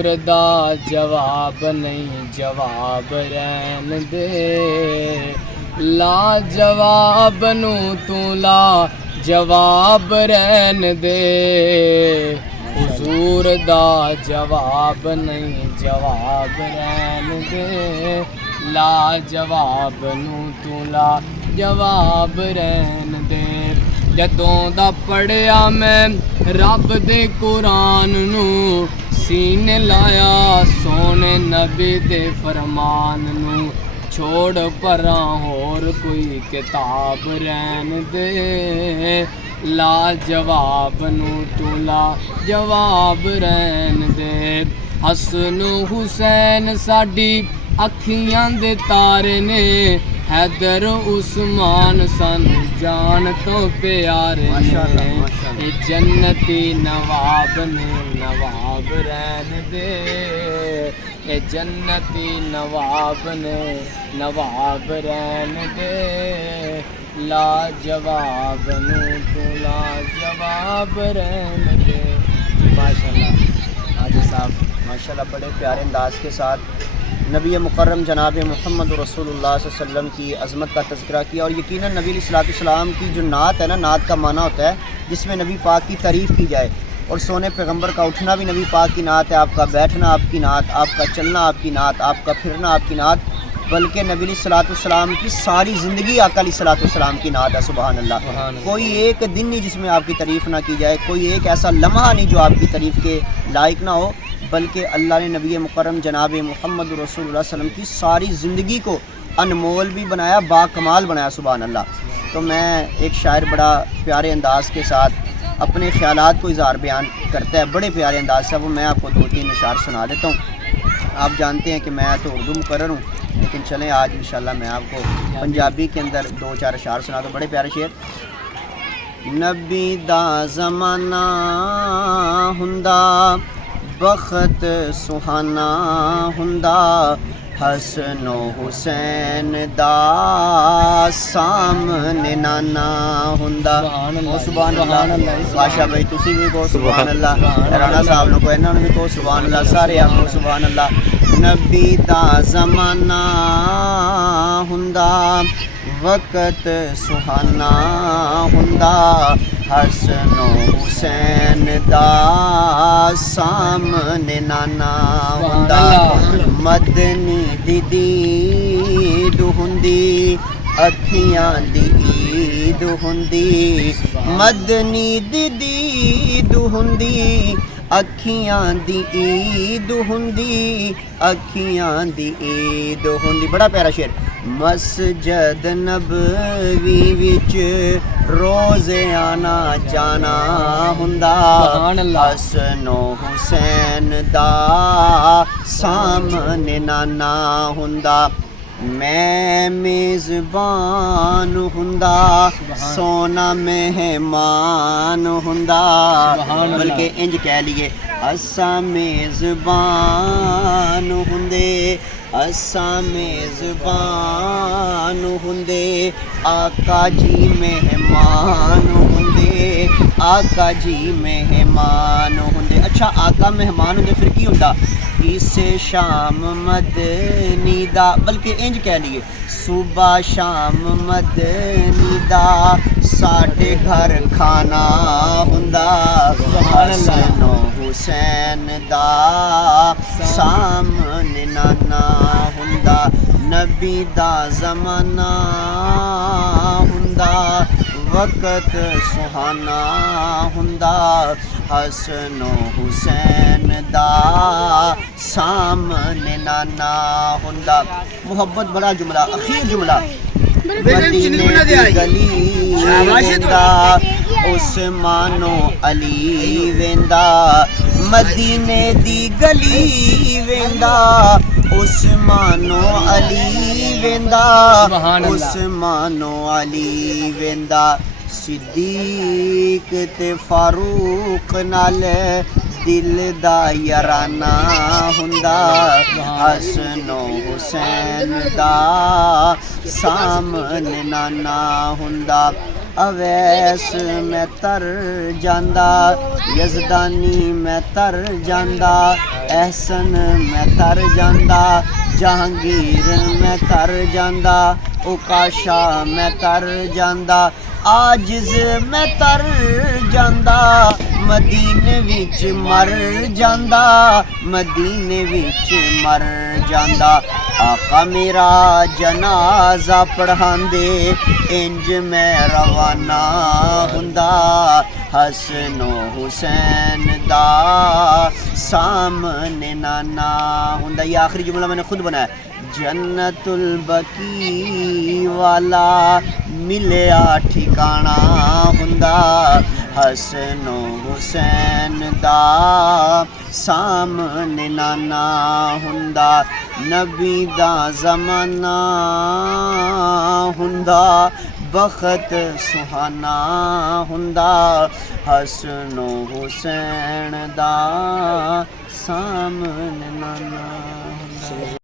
हुजूर दा जवाब नहीं जवाब रहन दे, ला जवाब नू तू ला जवाब रहन दे, हुजूर दा जवाब नहीं जवाब रहन दे, ला जवाब नू तू ला जवाब रहन दे। जदों दा पढ़िया मैं रब दे कुरान नू, सीने लाया सोने नबी दे फरमान नू, छोड़ परां होर कोई किताब रहन दे, ला जवाब नू तू ला जवाब रहन दे। हसन हुसैन साडी अखियां दे तारे ने, हैदर उस्मान सानू जान तो प्यारे ने, ए जन्नती नवाब ने नवाब रहन दे, ए जन्नती नवाब ने नवाब रहन दे, ला जवाब नू तू ला जवाब रहन दे। माशाल्लाह हाजी साहब माशाल्लाह बड़े प्यारे अंदाज के साथ नबी मुकर्रम जनाब मोहम्मद रसूलुल्लाह सल्लल्लाहु अलैहि वसल्लम की अज़मत का तज़किरा किया। और यकीनन नबी सल्लल्लाहु की जो नात है ना, नात का माना होता है जिसमें नबी पाक की तारीफ़ की जाए, और सोने पैगंबर का उठना भी नबी पाक की नात है, आपका बैठना आपकी नात, आपका चलना आपकी नात, आपका फिरना आपकी नात, बल्कि नबी सल्लल्लाहु की सारी ज़िंदगी आका सल्लल्लाहु की नात है। सुभान अल्लाह। कोई एक दिन नहीं जिसमें आपकी तारीफ़ ना की जाए, कोई एक ऐसा लम्हा नहीं जो आपकी तारीफ़ के लायक ना हो, बल्कि अल्लाह ने नबी मुकर्रम जनाब मोहम्मद रसूलुल्लाह सल्लल्लाहु अलैहि वसल्लम की सारी ज़िंदगी को अनमोल भी बनाया, बाकमाल बनाया। सुभान अल्लाह। तो मैं एक शायर बड़ा प्यारे अंदाज़ के साथ अपने ख़यालात को इज़हार बयान करता है, बड़े प्यारे अंदाज़ से, वो मैं आपको 2-3 इशार सुना देता हूँ। आप जानते हैं कि मैं तो उर्दू मुकर्रर हूँ, लेकिन चलें आज इंशाल्लाह मैं आपको पंजाबी के अंदर 2-4 अशार सुना दूँ। बड़े प्यारे शेर। नबी दा ज़माना हुंदा बख़त सुहाना हुंदा, हसनो हुसैन दा सामने नाना हुंदा। सुभान अल्लाह। बादशाह भाई तुसी भी कहो सुभान अल्लाह, राणा साहब ने को इन्होंने भी कहो सुभान अल्लाह, सारे आपको सुभान अल्लाह। नबी दा ज़माना हुंदा वक़्त सुहाना हुंदा, हसनो हुसैन दा सामने नाना हुंदा, मदनी दी दीद हुंदी अखियां दी ईद हुंदी, मदनी दी दीद हुंदी अखियां दी ईद हुंदी, अखियां दी ईद हुंदी। बड़ा प्यारा शेर। मस्जिद नबवी विच रोज़े आना जाना हुंदा, हसनो हुसैन दा सामने नाना हुंदा, मैं मेज़बान हुंदा सोना मेहमान हुंदा, बल्कि इंज कह लिए असा मेज़बान हुंदे, असा मेज़बान हुंदे, आका जी मेहमान हुंदे, आका जी मेहमान हुंदे। अच्छा आका मेहमान हुंदे फिर की हुंदा, इसे शाम मदनी दा, बल्कि इंज कह लिए सुबह शाम मदनी दा साडे घर खाना हुंदा, हसनो हुसैन दा सामने नाना हुंदा, नबी दा ज़माना हुंदा वक़्त सुहाना हुंदा, हसनो हुसैन दा सामने नाना हुंदा। मुहब्बत बड़ा जुमला, अखीर जुमला। मदीने दी गली वेंदा उस्मानो अली वेंदा, मदीने दी गली वेंदा उस्मानो अली वेंदा, उस्मानो अली वेंदा, सिद्दीक ते फारूक नाल दिल दा याराना हुंदा, हसनो हुसैन दा सामने नाना हुंदा, अवैस मैं तर जांदा यज़दानी मैं तर जांदा, एहसन मैं तर जांदा, जहांगीर मैं तर जांदा, उकाशा मैं तर जांदा, आजिज़ मैं तर जांदा, मदीने विच मर जांदा, मदीने विच मर जांदा। आका मेरा जनाजा पढ़ांदे इंज मैं रवाना हुंदा, हसनो हुसैन दा सामने नाना हुंदा। ये आखिरी जुमला मैंने खुद बनाया। जन्नतुल बकी वाला मिलिया ठिकाना हुंदा, हसनो हुसैन दा सामने नाना हुंदा। नबी दा ज़माना हुंदा, बखत सुहाना हुंदा, हसनो हुसैन दा सामने नाना हुंदा।